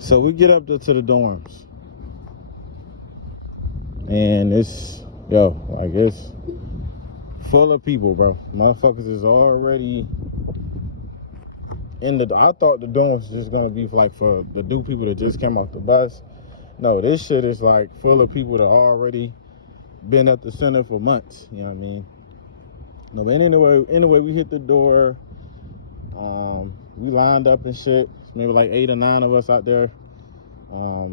So we get up to the dorms, and it's it's full of people, bro. Motherfuckers is already in the. I thought the dorms was just gonna be for the new people that just came off the bus. No, this shit is like full of people that already been at the center for months. You know what I mean? No, but anyway, we hit the door. We lined up and shit. Maybe like 8 or 9 of us out there. A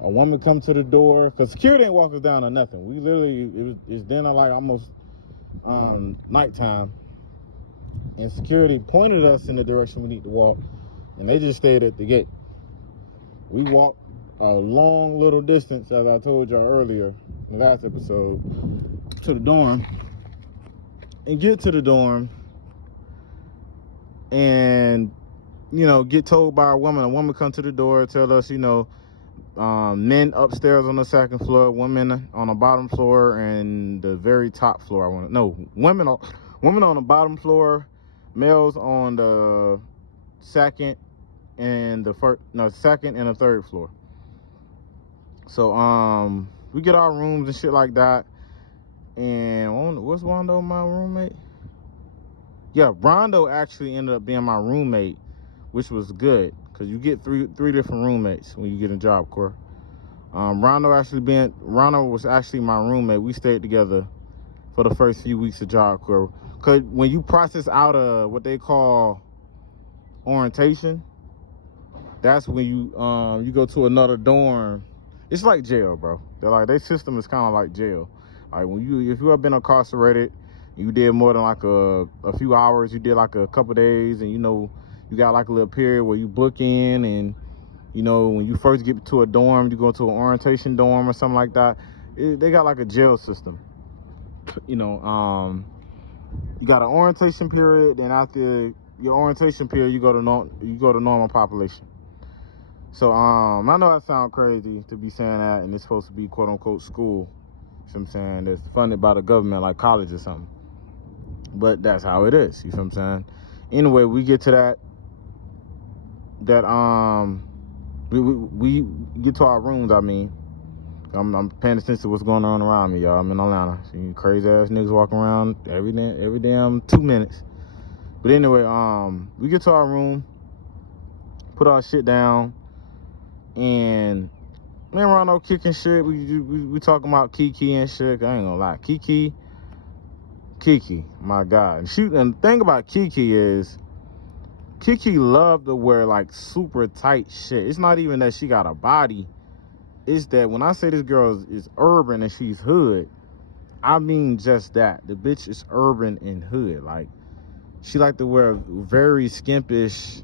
woman come to the door because security didn't walk us down or nothing. We literally it's then like almost nighttime, and security pointed us in the direction we need to walk, and they just stayed at the gate. We walked a long little distance, as I told y'all earlier in the last episode, to the dorm, and get to the dorm, and get told by a woman come to the door, tell us men upstairs on the second floor, women on the bottom floor, and the very top floor. Women on the bottom floor, males on the second and the third floor. So we get our rooms and shit like that. And what's Rondo, my roommate? Yeah, Rondo actually ended up being my roommate, which was good because you get three different roommates when you get a Job Corps. Rondo was actually my roommate. We stayed together for the first few weeks of Job Corps. Cause when you process out of what they call orientation, that's when you go to another dorm. It's like jail, bro. Their system is kind of like jail. Like if you have been incarcerated, you did more than like a few hours, you did like a couple days, and you got like a little period where you book in, and when you first get to a dorm, you go to an orientation dorm or something like that. They got like a jail system. You got an orientation period, then after your orientation period, you go to normal population. So I know that sounds crazy to be saying that, and it's supposed to be quote unquote school. You know what I'm saying? That's funded by the government, like college or something. But that's how it is. You know what I'm saying? Anyway, we get to that we get to our rooms. I mean, I'm paying attention to what's going on around me, y'all. I'm in Atlanta. See crazy ass niggas walking around every damn 2 minutes. But anyway, we get to our room, put our shit down, and me and Rondo kicking shit. We talking about Kiki and shit. I ain't gonna lie, Kiki, my God. And the thing about Kiki is, Kiki loved to wear like super tight shit. It's not even that she got a body. It's that when I say this girl is urban and she's hood, I mean just that. The bitch is urban and hood. Like, she like to wear very skimpish,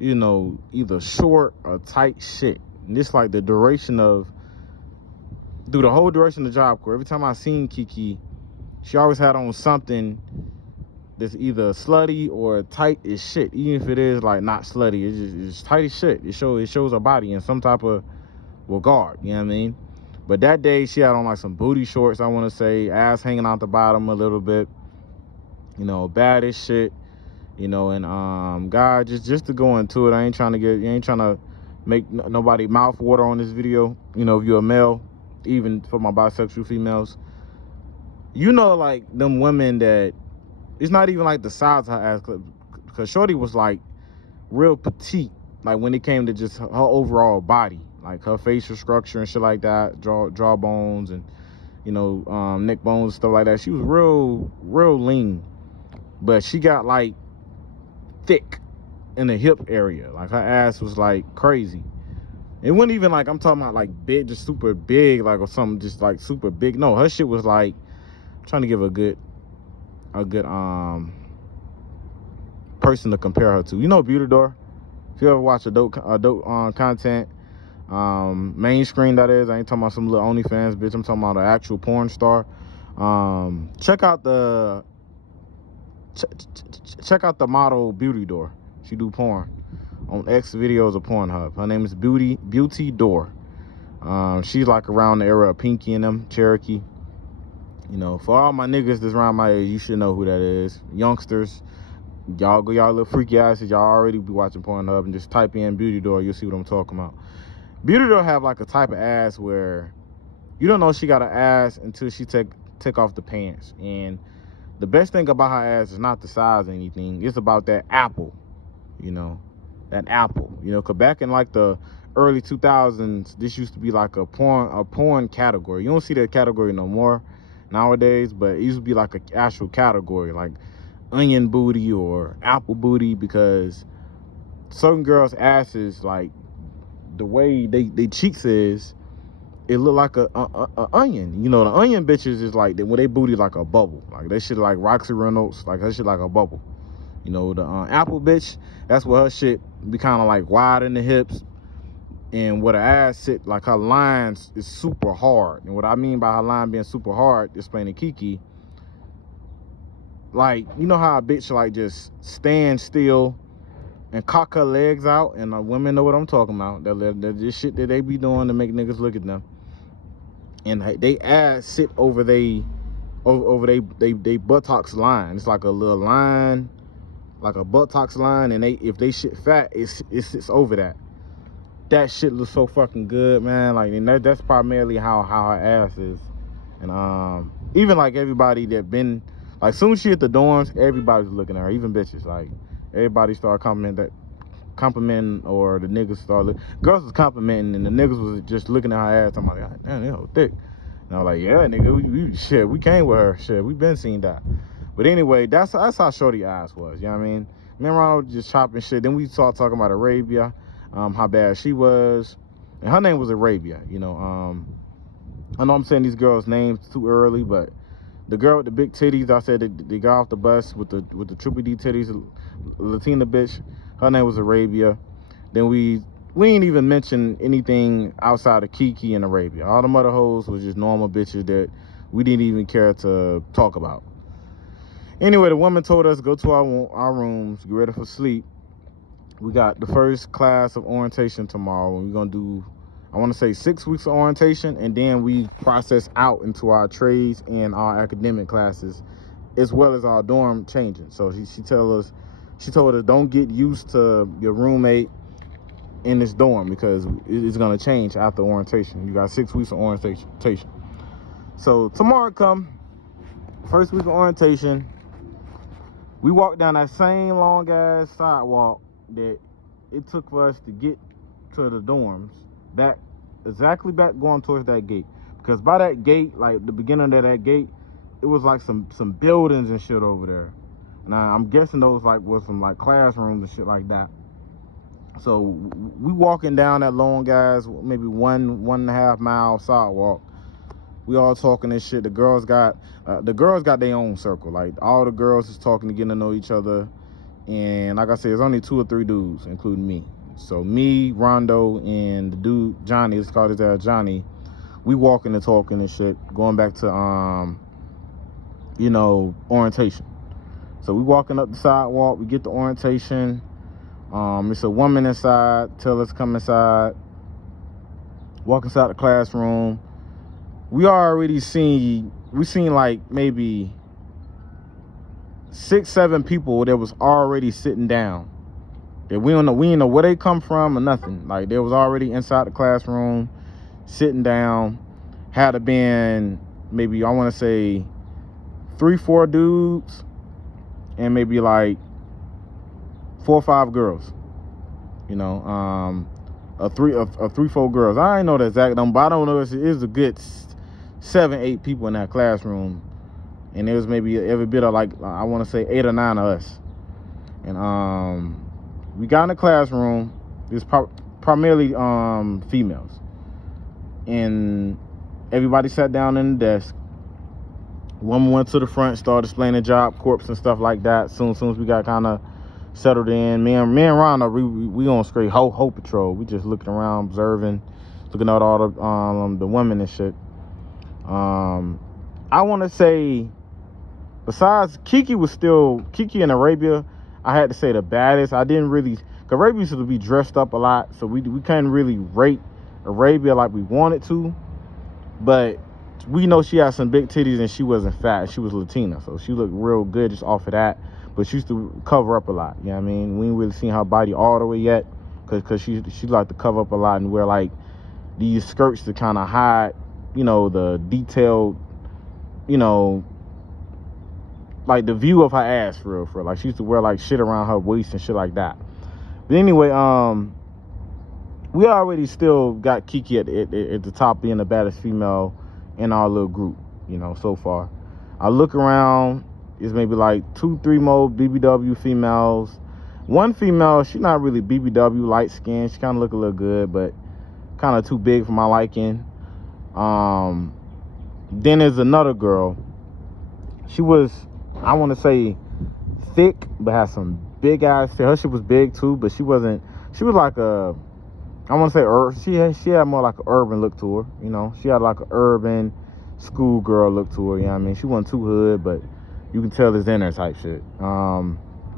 either short or tight shit. And it's like through the whole duration of Job Corps, every time I seen Kiki, she always had on something that's either slutty or tight as shit. Even if it is like not slutty, it's tight as shit. It shows her body in some type of regard. You know what I mean? But that day she had on like some booty shorts, I want to say, ass hanging out the bottom a little bit. Bad as shit. And God, just to go into it, you ain't trying to make nobody mouth water on this video. If you're a male, even for my bisexual females, like them women that it's not even like the size of her ass, because Shorty was like real petite, like when it came to just her overall body, like her facial structure and shit like that, jaw bones and neck bones, stuff like that. She was real lean, but she got like thick in the hip area. Like her ass was like crazy. It wasn't even like I'm talking about like big, just super big, like or something just like super big. No, her shit was like, I'm trying to give a good person to compare her to. Beauty Door. If you ever watch adult content, main screen that is, I ain't talking about some little OnlyFans bitch. I'm talking about an actual porn star. Check out the model Beauty Door. She do porn on X videos of Pornhub. Her name is Beauty Door. She's like around the era of Pinky and them, Cherokee. For all my niggas that's around my age, you should know who that is. Youngsters, Y'all go y'all little freaky asses. Y'all already be watching Pornhub and just type in beauty door. You'll see what I'm talking about. Beauty door have like a type of ass where you don't know she got an ass until she take off the pants. And the best thing about her ass is not the size or anything. It's about that apple, you know, that apple. You know, cause back in like the early 2000s, this used to be like a porn category. You don't see that category no more nowadays, but it used to be like an actual category, like onion booty or apple booty, because certain girls' asses, like the way they cheeks is, it look like a onion. You know, the onion bitches is like when they booty like a bubble, like they shit like Roxy Reynolds, like that shit like a bubble. You know, the apple bitch, that's what her shit be kind of like wide in the hips, and where the ass sit, like her lines is super hard. And what I mean by her line being super hard, explaining Kiki, like, you know how a bitch like just stand still and cock her legs out, and women know what I'm talking about. That this shit that they be doing to make niggas look at them, and they ass sit over they buttocks line. It's like a little line, like a buttocks line, and if they shit fat, it sits over that. That shit looks so fucking good, man. Like, and that's primarily how her ass is. And even like everybody that been, like, soon as she hit the dorms, everybody's looking at her, even bitches. Like, everybody started complimenting, or the niggas started, girls was complimenting, and the niggas was just looking at her ass. I'm like, damn, you know, thick. And I was like, yeah, nigga, we came with her. Shit, we been seeing that. But anyway, that's how shorty ass was. You know what I mean? Me and Ronald just chopping shit. Then we started talking about Arabia, how bad she was, and her name was Arabia. You know, I know I'm saying these girls' names too early, but the girl with the big titties, I said they got off the bus with the triple D titties, Latina bitch. Her name was Arabia. Then we ain't even mention anything outside of Kiki and Arabia. All the other hoes was just normal bitches that we didn't even care to talk about. Anyway, the woman told us to go to our rooms, get ready for sleep. We got the first class of orientation tomorrow, and we're gonna do, I want to say 6 weeks of orientation, and then we process out into our trades and our academic classes, as well as our dorm changing. So she told us don't get used to your roommate in this dorm, because it's gonna change after orientation. You got 6 weeks of orientation. So tomorrow come, first week of orientation. We walked down that same long ass sidewalk that it took for us to get to the dorms, exactly back going towards that gate. Because by that gate, like the beginning of that gate, it was like some buildings and shit over there. And I'm guessing those like was some like classrooms and shit like that. So we walking down that long ass, maybe 1.5 mile sidewalk. We all talking this shit. The girls got their own circle. Like, all the girls is talking to getting to know each other. And like I said, it's only 2 or 3 dudes, including me. So me, Rondo, and the dude Johnny, let's call his ass Johnny, we walking and talking and shit, going back to you know, orientation. So we walking up the sidewalk, we get to orientation. It's a woman inside, tell us come inside. Walk inside the classroom. We seen like maybe 6-7 people that was already sitting down. That we didn't know where they come from or nothing. Like, they was already inside the classroom, sitting down. Had to been maybe, I want to say 3-4 dudes, and maybe like 4 or 5 girls. You know, 3-4 girls. I ain't know the exact number, but I don't know if it is a good 7-8 people in that classroom, and there was maybe every bit of like, I want to say 8 or 9 of us. And we got in the classroom. It was primarily females, and everybody sat down in the desk. Woman went to the front, started explaining job corps and stuff like that. Soon as we got kind of settled in, me and Ron, we on straight hoe patrol. We just looking around, observing, looking at all the women and shit. I want to say, besides Kiki and Arabia, I had to say the baddest. I didn't really, because Arabia used to be dressed up a lot, so we couldn't really rate Arabia like we wanted to. But we know she had some big titties, and she wasn't fat. She was Latina, so she looked real good just off of that. but she used to cover up a lot. You know what I mean? We ain't really seen her body all the way yet, cause she like to cover up a lot and wear like these skirts to kind of hide, you know, the detailed, you know, like the view of her ass for real. Like she used to wear like shit around her waist and shit like that. But anyway, we already still got Kiki at the top, being the baddest female in our little group, you know, so far. I look around, it's maybe like 2-3 more BBW females. One female, she not really BBW, light skin. She kind of look a little good, but kind of too big for my liking. Then there's another girl. She was, I want to say, thick, but had some big ass. Her shit was big too, but she wasn't. She was like a, I want to say, she had more like an urban look to her. You know, she had like an urban schoolgirl look to her. You know what I mean? She wasn't too hood, but you can tell it's in her type shit.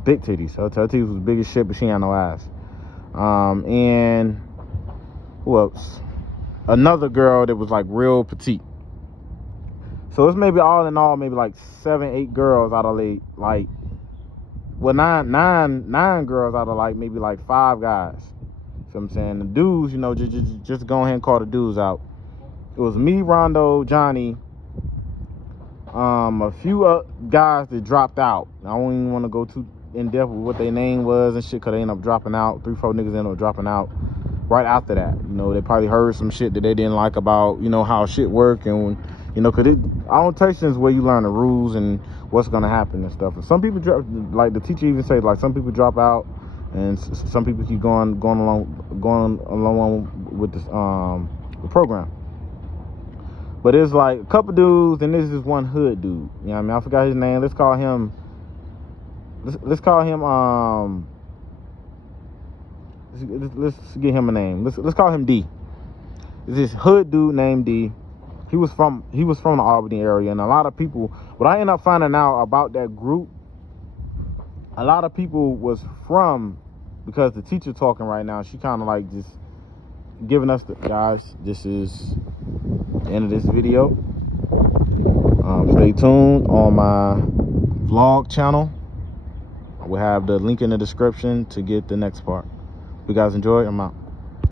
Big titties. Her titties was big as shit, but she ain't had no ass. And who else? Another girl that was like real petite. So it's maybe all in all, maybe like 7-8 girls out of like well, nine girls out of like maybe like 5 guys. You know what I'm saying? The dudes, you know, just go ahead and call the dudes out. It was me, Rondo, Johnny, a few guys that dropped out. I don't even want to go too in depth with what their name was and shit, because they ended up dropping out. 3-4 niggas ended up dropping out right after that. You know, they probably heard some shit that they didn't like about, you know, how shit work, and you know, because orientation is where you learn the rules and what's going to happen and stuff. And some people drop, like the teacher even said, like some people drop out and some people keep going along with this, the program. But it's like a couple dudes, and this is one hood dude. You know what I mean? I forgot his name. Let's call him let's get him a name. Let's call him D. It's this hood dude named D. He was from the Albany area, and a lot of people, what I ended up finding out about that group, a lot of people was from, because the teacher talking right now, she kind of like just giving us the, guys, this is the end of this video. Stay tuned on my vlog channel. I will have the link in the description to get the next part. If you guys enjoy, I'm out.